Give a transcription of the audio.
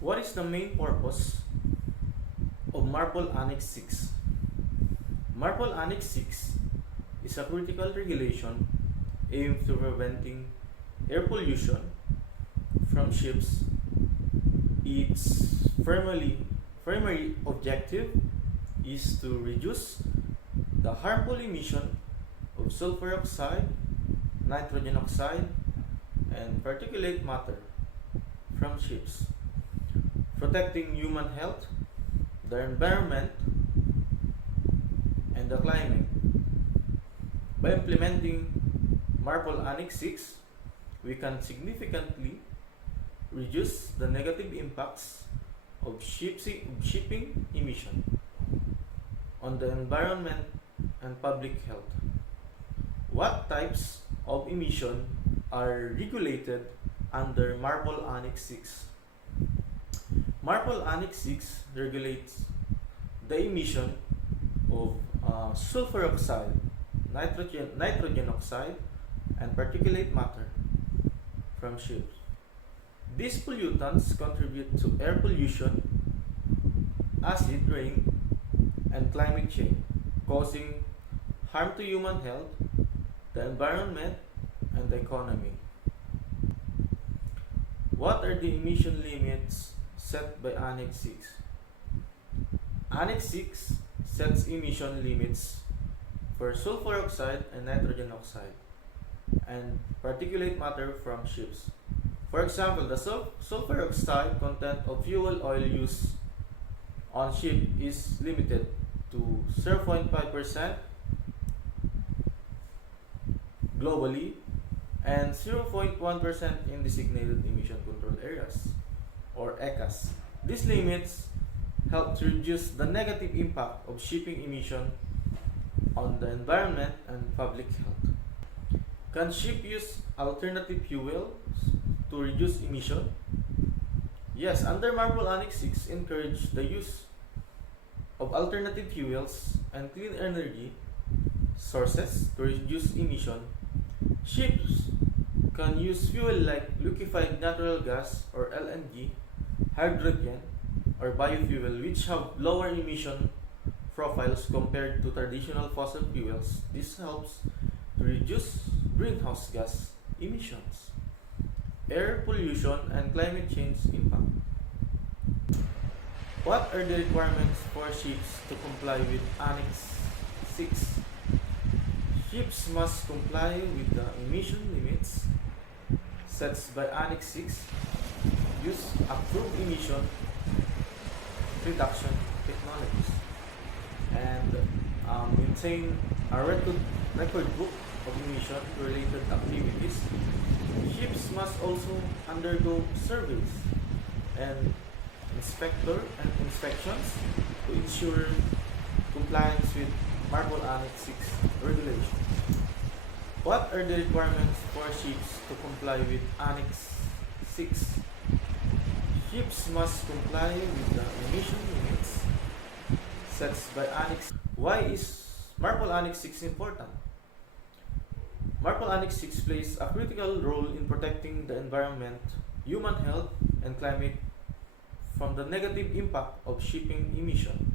What is the main purpose of Marpol Annex 6? Marpol Annex 6 is a critical regulation aimed to preventing air pollution from ships. Its primary objective is to reduce the harmful emission of sulfur oxide, nitrogen oxide, and particulate matter from ships, protecting human health, the environment, and the climate. By implementing Marpol Annex 6, we can significantly reduce the negative impacts of shipping emission on the environment and public health. What types of emission are regulated under Marpol Annex 6? Marpol Annex 6 regulates the emission of sulfur oxide, nitrogen oxide, and particulate matter from ships. These pollutants contribute to air pollution, acid rain, and climate change, causing harm to human health, the environment, and the economy. What are the emission limits set by Annex 6? Annex 6 sets emission limits for sulfur oxide and nitrogen oxide and particulate matter from ships. For example, the sulfur oxide content of fuel oil used on ship is limited to 0.5% globally and 0.1% in designated emission control areas or ECAs. These limits help to reduce the negative impact of shipping emission on the environment and public health. Can ship use alternative fuels to reduce emission? Yes, under Marpol Annex 6 encourage the use of alternative fuels and clean energy sources to reduce emission. Ships can use fuel like liquefied natural gas or LNG, hydrogen, or biofuel which have lower emission profiles compared to traditional fossil fuels. This helps to reduce greenhouse gas emissions, air pollution, and climate change impact. What are the requirements for ships to comply with Annex 6? Ships must comply with the emission limits set by Annex 6, use approved emission reduction technologies, and maintain a record book of emission-related activities. Ships must also undergo surveys and inspections to ensure compliance with Marpol Annex 6 regulations. What are the requirements for ships to comply with Annex 6? Ships must comply with the emission limits set by Annex. Why is Marpol Annex 6 important? Marpol Annex 6 plays a critical role in protecting the environment, human health, and climate from the negative impact of shipping emission.